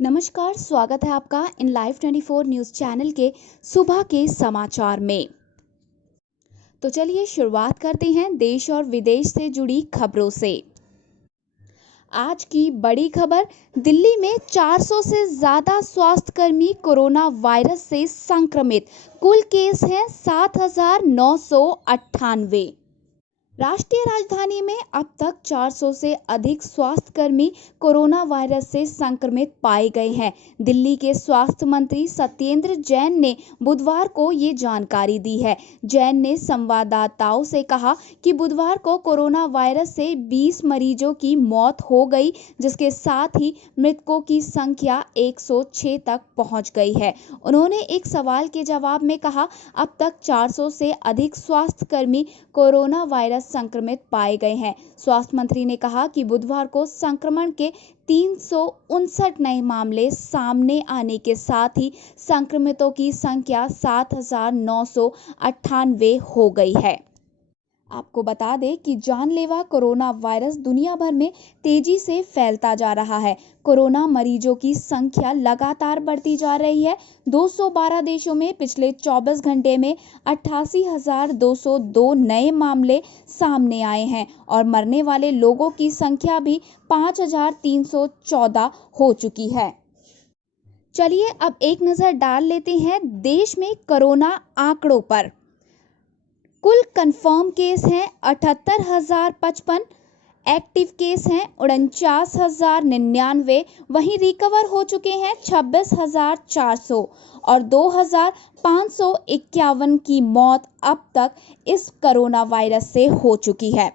नमस्कार, स्वागत है आपका इन लाइव 24 न्यूज़ चैनल के सुबह के समाचार में। तो चलिए शुरुआत करते हैं देश और विदेश से जुड़ी खबरों से। आज की बड़ी खबर, दिल्ली में 400 से ज़्यादा स्वास्थ्यकर्मी कोरोना वायरस से संक्रमित। कुल केस हैं 7,998। राष्ट्रीय राजधानी में अब तक 400 से अधिक स्वास्थ्यकर्मी कोरोना वायरस से संक्रमित पाए गए हैं। दिल्ली के स्वास्थ्य मंत्री सत्येंद्र जैन ने बुधवार को ये जानकारी दी है। जैन ने संवाददाताओं से कहा कि बुधवार को कोरोना वायरस से 20 मरीजों की मौत हो गई, जिसके साथ ही मृतकों की संख्या 106 तक पहुंच गई है। उन्होंने एक सवाल के जवाब में कहा, अब तक 400 से अधिक स्वास्थ्यकर्मी कोरोना वायरस संक्रमित पाए गए हैं। स्वास्थ्य मंत्री ने कहा कि बुधवार को संक्रमण के 359 नए मामले सामने आने के साथ ही संक्रमितों की संख्या 7,998 हो गई है। आपको बता दें कि जानलेवा कोरोना वायरस दुनिया भर में तेजी से फैलता जा रहा है। कोरोना मरीजों की संख्या लगातार बढ़ती जा रही है। 212 देशों में पिछले 24 घंटे में 88,202 नए मामले सामने आए हैं और मरने वाले लोगों की संख्या भी 5,314 हो चुकी है। चलिए अब एक नज़र डाल लेते हैं देश में कोरोना आंकड़ों पर। कुल कंफर्म केस हैं 78,055, एक्टिव केस हैं 49,099, वहीं रिकवर हो चुके हैं 26,400 और 2,551 की मौत अब तक इस कोरोना वायरस से हो चुकी है।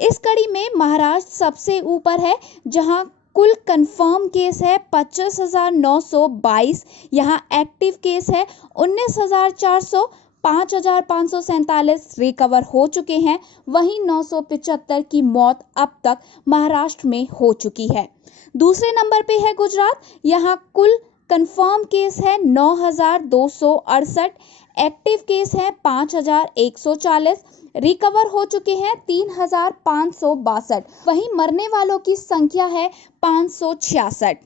इस कड़ी में महाराष्ट्र सबसे ऊपर है, जहां कुल कंफर्म केस है 25,922, यहां एक्टिव केस है 19,400, 5,547 रिकवर हो चुके हैं, वहीं 975 की मौत अब तक महाराष्ट्र में हो चुकी है। दूसरे नंबर पे है गुजरात, यहां कुल कंफर्म केस है 9,268, एक्टिव केस है 5,140, रिकवर हो चुके हैं 3,562, वहीं मरने वालों की संख्या है 566।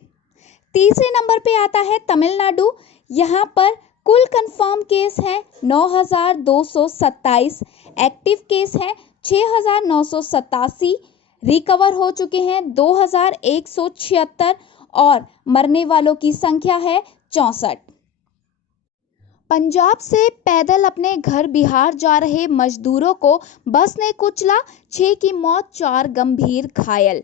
तीसरे नंबर पे आता है तमिलनाडु, यहां पर कुल कंफर्म केस हैं 9,227, एक्टिव केस हैं 6,987, रिकवर हो चुके हैं 2,176 और मरने वालों की संख्या है 64। पंजाब से पैदल अपने घर बिहार जा रहे मजदूरों को बस ने कुचला, 6 की मौत, 4 गंभीर घायल।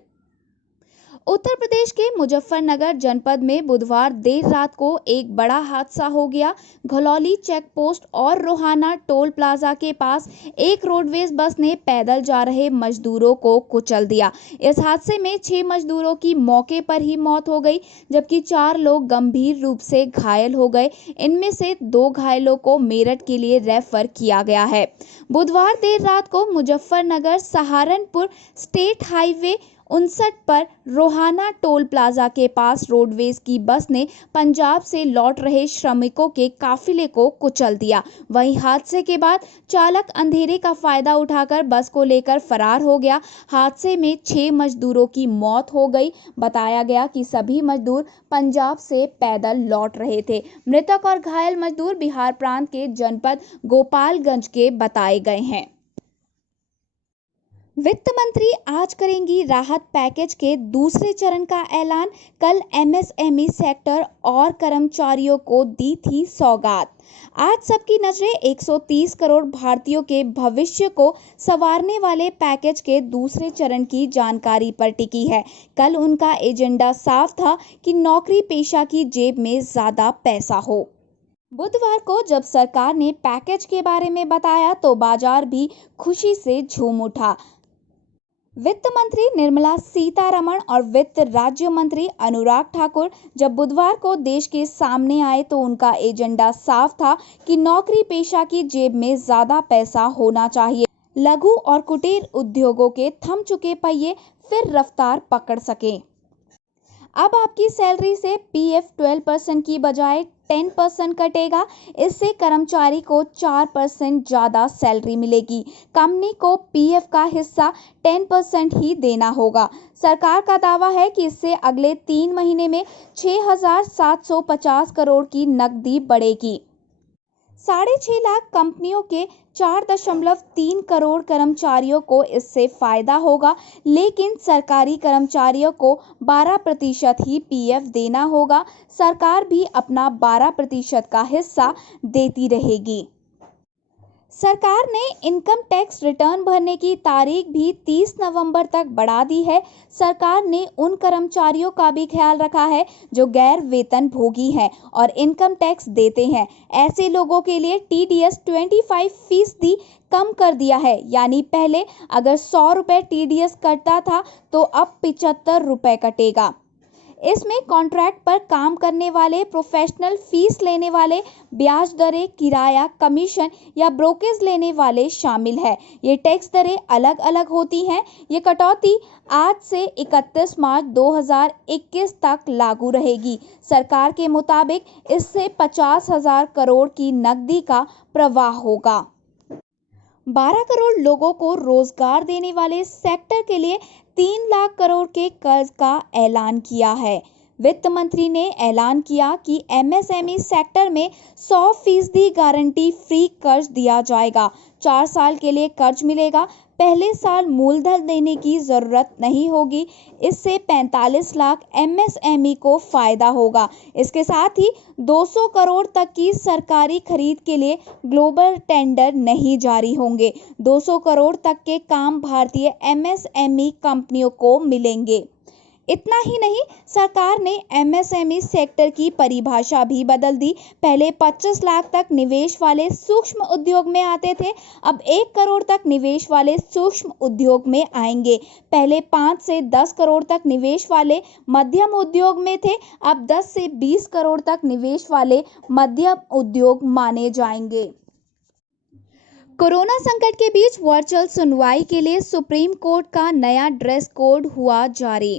उत्तर प्रदेश के मुजफ्फरनगर जनपद में बुधवार देर रात को एक बड़ा हादसा हो गया। घलौली चेक पोस्ट और रोहाना टोल प्लाजा के पास एक रोडवेज बस ने पैदल जा रहे मजदूरों को कुचल दिया। इस हादसे में 6 मजदूरों की मौके पर ही मौत हो गई, जबकि 4 लोग गंभीर रूप से घायल हो गए। इनमें से 2 घायलों को मेरठ के लिए रेफर किया गया है। बुधवार देर रात को मुजफ्फरनगर सहारनपुर स्टेट हाईवे 59 पर रोहाना टोल प्लाजा के पास रोडवेज की बस ने पंजाब से लौट रहे श्रमिकों के काफिले को कुचल दिया। वहीं हादसे के बाद चालक अंधेरे का फायदा उठाकर बस को लेकर फरार हो गया। हादसे में 6 मजदूरों की मौत हो गई। बताया गया कि सभी मजदूर पंजाब से पैदल लौट रहे थे। मृतक और घायल मजदूर बिहार प्रांत के जनपद गोपालगंज के बताए गए हैं। वित्त मंत्री आज करेंगी राहत पैकेज के दूसरे चरण का ऐलान। कल एमएसएमई सेक्टर और कर्मचारियों को दी थी सौगात। आज सबकी नजरें 130 करोड़ भारतीयों के भविष्य को संवारने वाले पैकेज के दूसरे चरण की जानकारी पर टिकी है। कल उनका एजेंडा साफ था कि नौकरी पेशा की जेब में ज्यादा पैसा हो। बुधवार को जब सरकार ने पैकेज के बारे में बताया तो बाजार भी खुशी से झूम उठा। वित्त मंत्री निर्मला सीतारमण और वित्त राज्य मंत्री अनुराग ठाकुर जब बुधवार को देश के सामने आए तो उनका एजेंडा साफ था कि नौकरी पेशा की जेब में ज्यादा पैसा होना चाहिए। लघु और कुटीर उद्योगों के थम चुके पहिए फिर रफ्तार पकड़ सके। अब आपकी सैलरी से पीएफ 12% की बजाय 10% कटेगा। इससे कर्मचारी को 4% ज़्यादा सैलरी मिलेगी। कंपनी को पीएफ का हिस्सा 10% ही देना होगा। सरकार का दावा है कि इससे अगले 3 महीने में 6,750 करोड़ की नकदी बढ़ेगी। 6.5 लाख कंपनियों के 4.3 करोड़ कर्मचारियों को इससे फायदा होगा, लेकिन सरकारी कर्मचारियों को 12% ही पीएफ देना होगा। सरकार भी अपना 12% का हिस्सा देती रहेगी। सरकार ने इनकम टैक्स रिटर्न भरने की तारीख भी 30 नवंबर तक बढ़ा दी है। सरकार ने उन कर्मचारियों का भी ख्याल रखा है जो गैर वेतन भोगी हैं और इनकम टैक्स देते हैं। ऐसे लोगों के लिए टीडीएस 25% कम कर दिया है। यानी पहले अगर 100 रुपये टीडीएस कटता था तो अब 75 रुपये कटेगा। इसमें कॉन्ट्रैक्ट पर काम करने वाले, प्रोफेशनल, फीस लेने वाले, ब्याज दरें, किराया, कमीशन या ब्रोकरेज लेने वाले शामिल है। ये टैक्स दरें अलग अलग होती हैं। ये कटौती आज से 31 मार्च 2021 तक लागू रहेगी। सरकार के मुताबिक इससे 50,000 करोड़ की नकदी का प्रवाह होगा। 12 करोड़ लोगों को रोजगार देने वाले सेक्टर के लिए 3 लाख करोड़ के कर्ज का ऐलान किया है। वित्त मंत्री ने ऐलान किया कि एमएसएमई सेक्टर में 100% गारंटी फ्री कर्ज दिया जाएगा। 4 साल के लिए कर्ज मिलेगा। पहले साल मूलधन देने की जरूरत नहीं होगी। इससे 45 लाख एमएसएमई को फायदा होगा। इसके साथ ही 200 करोड़ तक की सरकारी खरीद के लिए ग्लोबल टेंडर नहीं जारी होंगे। 200 करोड़ तक के काम भारतीय एमएसएमई कंपनियों को मिलेंगे। इतना ही नहीं, सरकार ने एमएसएमई सेक्टर की परिभाषा भी बदल दी। पहले 25 लाख तक निवेश वाले सूक्ष्म उद्योग में आते थे, अब 1 करोड़ तक निवेश वाले सूक्ष्म उद्योग में आएंगे। पहले 5 से 10 करोड़ तक निवेश वाले मध्यम उद्योग में थे, अब 10 से 20 करोड़ तक निवेश वाले मध्यम उद्योग माने जाएंगे। कोरोना संकट के बीच वर्चुअल सुनवाई के लिए सुप्रीम कोर्ट का नया ड्रेस कोड हुआ जारी।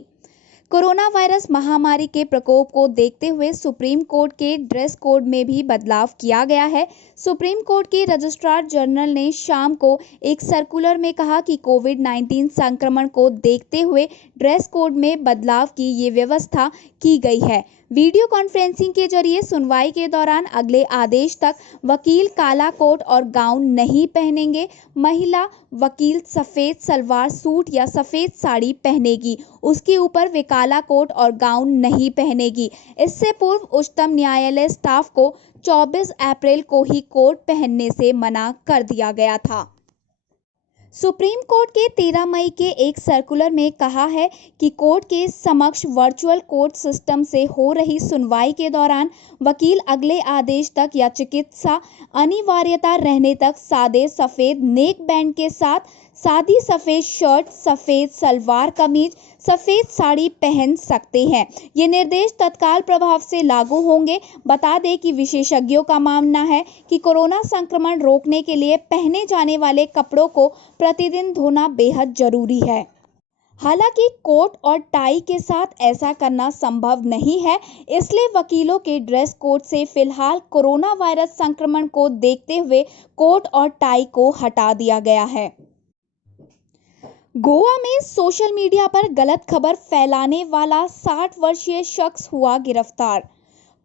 कोरोना वायरस महामारी के प्रकोप को देखते हुए सुप्रीम कोर्ट के ड्रेस कोड में भी बदलाव किया गया है। सुप्रीम कोर्ट के रजिस्ट्रार जनरल ने शाम को एक सर्कुलर में कहा कि कोविड-19 संक्रमण को देखते हुए ड्रेस कोड में बदलाव की ये व्यवस्था की गई है। वीडियो कॉन्फ्रेंसिंग के जरिए सुनवाई के दौरान अगले आदेश तक वकील काला कोट और गाउन नहीं पहनेंगे। महिला वकील सफेद सलवार सूट या सफेद साड़ी पहनेगी। उसके ऊपर वे काला कोट और गाउन नहीं पहनेगी। इससे पूर्व उच्चतम न्यायालय स्टाफ को 24 अप्रैल को ही कोट पहनने से मना कर दिया गया था। सुप्रीम कोर्ट के 13 मई के एक सर्कुलर में कहा है कि कोर्ट के समक्ष वर्चुअल कोर्ट सिस्टम से हो रही सुनवाई के दौरान वकील अगले आदेश तक या चिकित्सा अनिवार्यता रहने तक सादे सफ़ेद नेक बैंड के साथ सादी सफ़ेद शर्ट, सफ़ेद सलवार कमीज, सफ़ेद साड़ी पहन सकते हैं। ये निर्देश तत्काल प्रभाव से लागू होंगे। बता दें कि विशेषज्ञों का मानना है कि कोरोना संक्रमण रोकने के लिए पहने जाने वाले कपड़ों को प्रतिदिन धोना बेहद जरूरी है। हालांकि कोट और टाई के साथ ऐसा करना संभव नहीं है, इसलिए वकीलों के ड्रेस कोड से फिलहाल कोरोना वायरस संक्रमण को देखते हुए कोट और टाई को हटा दिया गया है। गोवा में सोशल मीडिया पर गलत खबर फैलाने वाला 60 वर्षीय शख्स हुआ गिरफ्तार।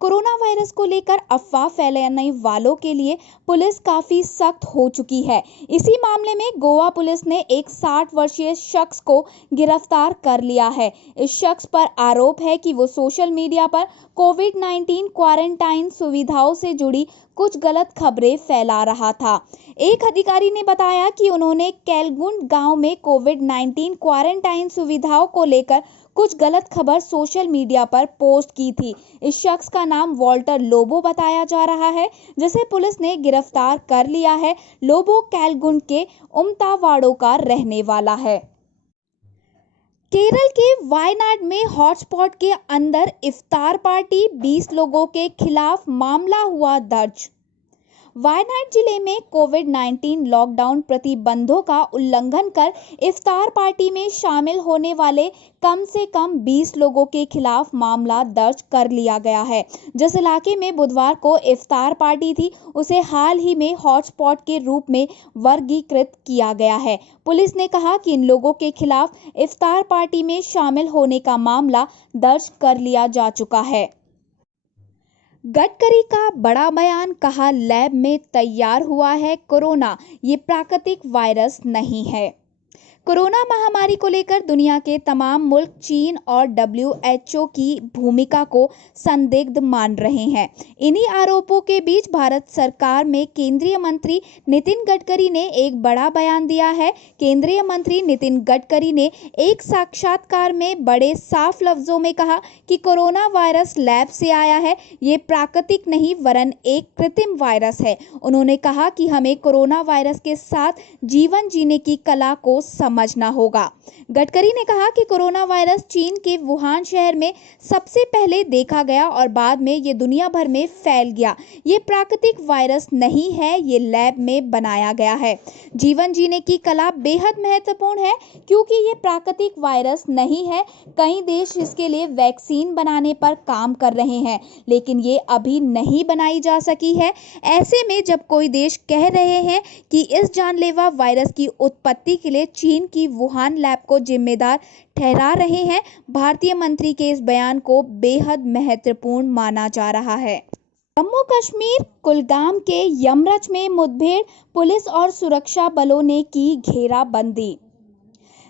कोरोना वायरस को लेकर अफवाह फैलाने वालों के लिए पुलिस काफी सख्त हो चुकी है। इसी मामले में गोवा पुलिस ने एक 60 वर्षीय शख्स को गिरफ्तार कर लिया है। इस शख्स पर आरोप है कि वो सोशल मीडिया पर कोविड-19 क्वारंटाइन सुविधाओं से जुड़ी कुछ गलत खबरें फैला रहा था। एक अधिकारी ने बताया कि उन्होंने कैलगुंड गांव में कोविड-19 क्वारंटाइन सुविधाओं को लेकर कुछ गलत खबर सोशल मीडिया पर पोस्ट की थी। इस शख्स का नाम वॉल्टर लोबो बताया जा रहा है, जिसे पुलिस ने गिरफ्तार कर लिया है। लोबो कैलगुंड के उमतावाड़ो का रहने वाला है। केरल के वायनाड में हॉटस्पॉट के अंदर इफ्तार पार्टी, 20 लोगों के खिलाफ मामला हुआ दर्ज। वायनाड जिले में कोविड-19 लॉकडाउन प्रतिबंधों का उल्लंघन कर इफ्तार पार्टी में शामिल होने वाले कम से कम 20 लोगों के खिलाफ मामला दर्ज कर लिया गया है। जिस इलाके में बुधवार को इफ्तार पार्टी थी, उसे हाल ही में हॉटस्पॉट के रूप में वर्गीकृत किया गया है। पुलिस ने कहा कि इन लोगों के खिलाफ इफ्तार पार्टी में शामिल होने का मामला दर्ज कर लिया जा चुका है। गडकरी का बड़ा बयान, कहा लैब में तैयार हुआ है कोरोना, ये प्राकृतिक वायरस नहीं है। कोरोना महामारी को लेकर दुनिया के तमाम मुल्क चीन और WHO की भूमिका को संदिग्ध मान रहे हैं। इन्हीं आरोपों के बीच भारत सरकार में केंद्रीय मंत्री नितिन गडकरी ने एक बड़ा बयान दिया है। केंद्रीय मंत्री नितिन गडकरी ने एक साक्षात्कार में बड़े साफ लफ्जों में कहा कि कोरोना वायरस लैब से आया है, ये प्राकृतिक नहीं वरन एक कृत्रिम वायरस है। उन्होंने कहा कि हमें कोरोना वायरस के साथ जीवन जीने की कला को समझना होगा। गडकरी ने कहा कि कोरोना वायरस चीन के वुहान शहर में सबसे पहले देखा गया और बाद में ये दुनिया भर में फैल गया। ये प्राकृतिक वायरस नहीं है, ये लैब में बनाया गया है। जीवन जीने की कला बेहद महत्वपूर्ण है क्योंकि ये प्राकृतिक वायरस नहीं है। कई देश इसके लिए वैक्सीन बनाने पर काम कर रहे हैं, लेकिन ये अभी नहीं बनाई जा सकी है। ऐसे में जब कोई देश कह रहे हैं कि इस जानलेवा वायरस की उत्पत्ति के लिए चीन की वुहान लैब को जिम्मेदार ठहरा रहे हैं, भारतीय मंत्री के इस बयान को बेहद महत्वपूर्ण माना जा रहा है। जम्मू कश्मीर कुलगाम के यमरज में मुठभेड़, पुलिस और सुरक्षा बलों ने की घेराबंदी।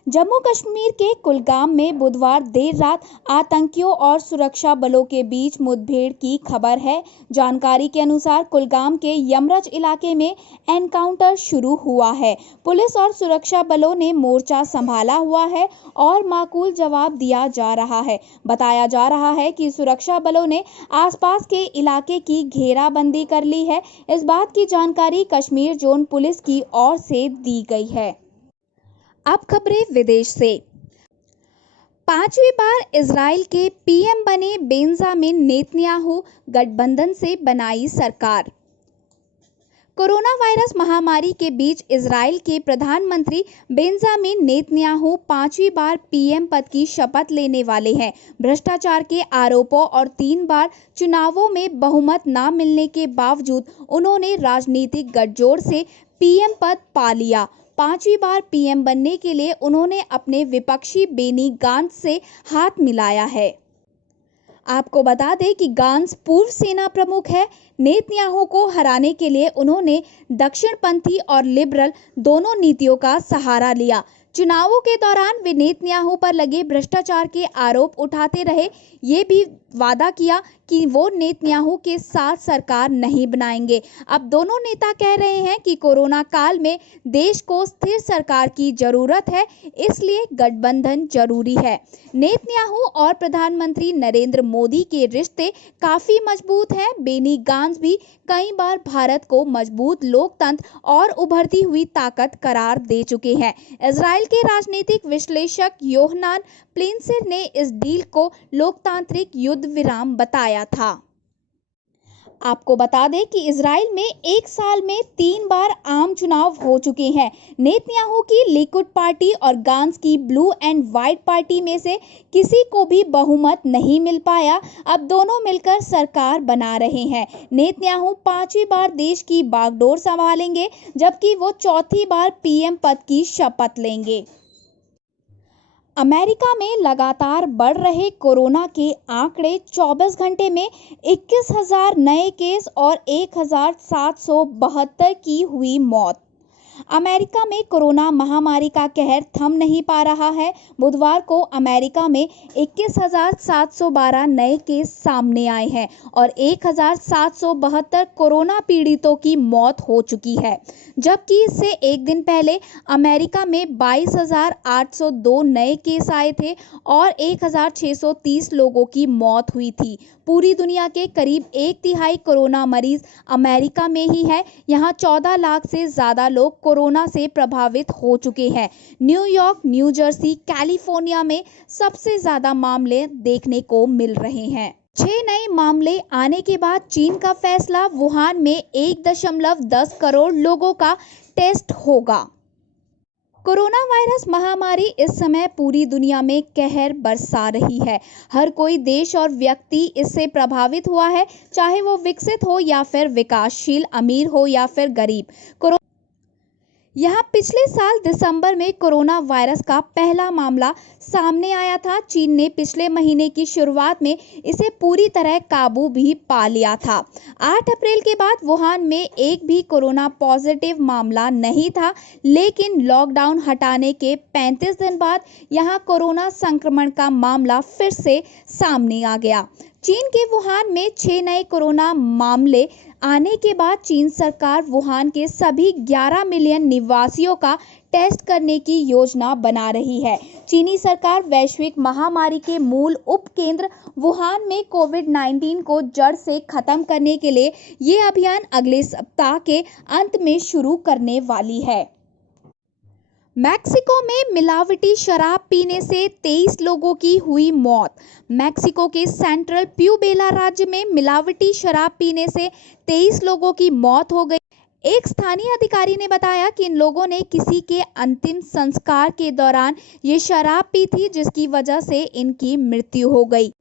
जम्मू कश्मीर के कुलगाम में बुधवार देर रात आतंकियों और सुरक्षा बलों के बीच मुठभेड़ की खबर है। जानकारी के अनुसार कुलगाम के यमरज इलाके में एनकाउंटर शुरू हुआ है। पुलिस और सुरक्षा बलों ने मोर्चा संभाला हुआ है और माकूल जवाब दिया जा रहा है। बताया जा रहा है कि सुरक्षा बलों ने आसपास के इलाके की घेराबंदी कर ली है। इस बात की जानकारी कश्मीर जोन पुलिस की ओर से दी गई है। अब खबरें विदेश से। 5वीं बार इजराइल के पीएम बने बेंजामिन नेतन्याहू, गठबंधन से बनाई सरकार। कोरोना वायरस महामारी के बीच इजराइल के प्रधानमंत्री बेंजामिन नेतन्याहू 5वीं बार पीएम पद की शपथ लेने वाले हैं। भ्रष्टाचार के आरोपों और 3 बार चुनावों में बहुमत न मिलने के बावजूद उन्होंने राजनीतिक गठजोड़ से पीएम पद पा लिया। 5वीं बार पीएम बनने के लिए उन्होंने अपने विपक्षी बेनी गांज से हाथ मिलाया है। आपको बता दें कि गांज पूर्व सेना प्रमुख है। नेतन्याहू को हराने के लिए उन्होंने दक्षिणपंथी और लिबरल दोनों नीतियों का सहारा लिया। चुनावों के दौरान वे नेतन्याहू पर लगे भ्रष्टाचार के आरोप उठाते रहे। ये भी वादा किया कि वो नेतन्याहू के साथ सरकार नहीं बनाएंगे। अब दोनों नेता कह रहे हैं कि कोरोना काल में देश को स्थिर सरकार की जरूरत है, इसलिए गठबंधन जरूरी है। नेतन्याहू और प्रधानमंत्री नरेंद्र मोदी के रिश्ते काफी मजबूत हैं। बेनी गांज भी कई बार भारत को मजबूत लोकतंत्र और उभरती हुई ताकत करार दे चुके हैं। इजराइल के राजनीतिक विश्लेषक योहनान प्लिंसर ने इस डील को लोकतांत्रिक युद्ध विराम बताया था। आपको बता दें कि इजराइल में एक साल में 3 बार आम चुनाव हो चुके हैं। नेतन्याहू की लिकुड पार्टी और गांज की ब्लू एंड व्हाइट पार्टी में से किसी को भी बहुमत नहीं मिल पाया। अब दोनों मिलकर सरकार बना रहे हैं। नेतन्याहू 5वीं बार देश की बागडोर संभालेंगे, जबकि वो 4थी बार पीएम पद की शपथ लेंगे। अमेरिका में लगातार बढ़ रहे कोरोना के आंकड़े, 24 घंटे में 21,000 नए केस और 1,772 की हुई मौत। अमेरिका में कोरोना महामारी का कहर थम नहीं पा रहा है। बुधवार को अमेरिका में 21,712 नए केस सामने आए हैं और 1,772 कोरोना पीड़ितों की मौत हो चुकी है, जबकि इससे एक दिन पहले अमेरिका में 22,802 नए केस आए थे और 1,630 लोगों की मौत हुई थी। पूरी दुनिया के करीब 1/3 कोरोना मरीज अमेरिका में ही है। यहाँ 14 लाख से ज़्यादा लोग कोरोना से प्रभावित हो चुके हैं। न्यूयॉर्क, न्यू जर्सी, कैलिफोर्निया में सबसे ज़्यादा मामले देखने को मिल रहे हैं। 6 नए मामले आने के बाद चीन का फैसला, वुहान में 1.10 करोड़ लोगों का टेस्ट होगा। कोरोना वायरस महामारी इस समय पूरी दुनिया में कहर बरसा रही है। हर कोई देश और व्यक्ति इससे प्रभावित हुआ है, चाहे वो विकसित हो या फिर विकासशील, अमीर हो या फिर गरीब। यहाँ पिछले साल दिसंबर में कोरोना वायरस का पहला मामला सामने आया था। चीन ने पिछले महीने की शुरुआत में इसे पूरी तरह काबू भी पा लिया था। 8 अप्रैल के बाद वुहान में एक भी कोरोना पॉजिटिव मामला नहीं था, लेकिन लॉकडाउन हटाने के 35 दिन बाद यहाँ कोरोना संक्रमण का मामला फिर से सामने आ गया। चीन के वुहान में 6 नए कोरोना मामले आने के बाद चीन सरकार वुहान के सभी 11 मिलियन निवासियों का टेस्ट करने की योजना बना रही है। चीनी सरकार वैश्विक महामारी के मूल उपकेंद्र वुहान में कोविड-19 को जड़ से खत्म करने के लिए ये अभियान अगले सप्ताह के अंत में शुरू करने वाली है। मैक्सिको में मिलावटी शराब पीने से 23 लोगों की हुई मौत। मैक्सिको के सेंट्रल प्यूबेला राज्य में मिलावटी शराब पीने से 23 लोगों की मौत हो गई। एक स्थानीय अधिकारी ने बताया कि इन लोगों ने किसी के अंतिम संस्कार के दौरान ये शराब पी थी, जिसकी वजह से इनकी मृत्यु हो गई।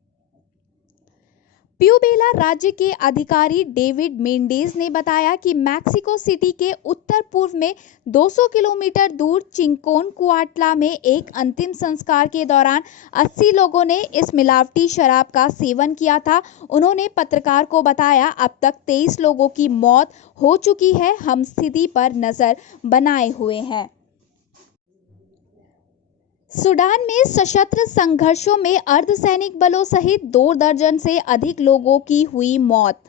प्यूबेला राज्य के अधिकारी डेविड मेंडेज ने बताया कि मैक्सिको सिटी के उत्तर पूर्व में 200 किलोमीटर दूर चिंकोनकुआट्ला में एक अंतिम संस्कार के दौरान 80 लोगों ने इस मिलावटी शराब का सेवन किया था। उन्होंने पत्रकार को बताया, अब तक 23 लोगों की मौत हो चुकी है। हम स्थिति पर नजर बनाए हुए हैं। सूडान में सशस्त्र संघर्षों में अर्धसैनिक बलों सहित 2 दर्जन से अधिक लोगों की हुई मौत।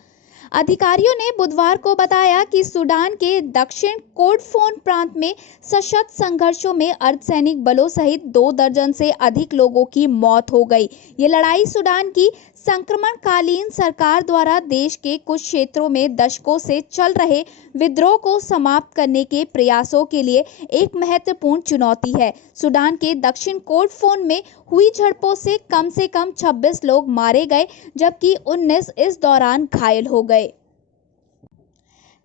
अधिकारियों ने बुधवार को बताया कि सूडान के दक्षिण कोर्डफान प्रांत में सशस्त्र संघर्षों में अर्धसैनिक बलों सहित 2 दर्जन से अधिक लोगों की मौत हो गई। ये लड़ाई सूडान की संक्रमणकालीन सरकार द्वारा देश के कुछ क्षेत्रों में दशकों से चल रहे विद्रोह को समाप्त करने के प्रयासों के लिए एक महत्वपूर्ण चुनौती है। सूडान के दक्षिण कोर्डफान में हुई झड़पों से कम 26 लोग मारे गए, जबकि 19 इस दौरान घायल हो गए।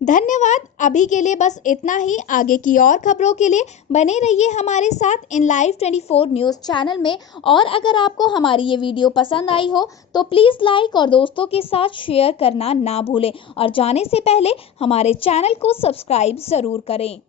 धन्यवाद। अभी के लिए बस इतना ही। आगे की और खबरों के लिए बने रहिए हमारे साथ इन लाइव 24 न्यूज़ चैनल में। और अगर आपको हमारी ये वीडियो पसंद आई हो तो प्लीज़ लाइक और दोस्तों के साथ शेयर करना ना भूलें, और जाने से पहले हमारे चैनल को सब्सक्राइब ज़रूर करें।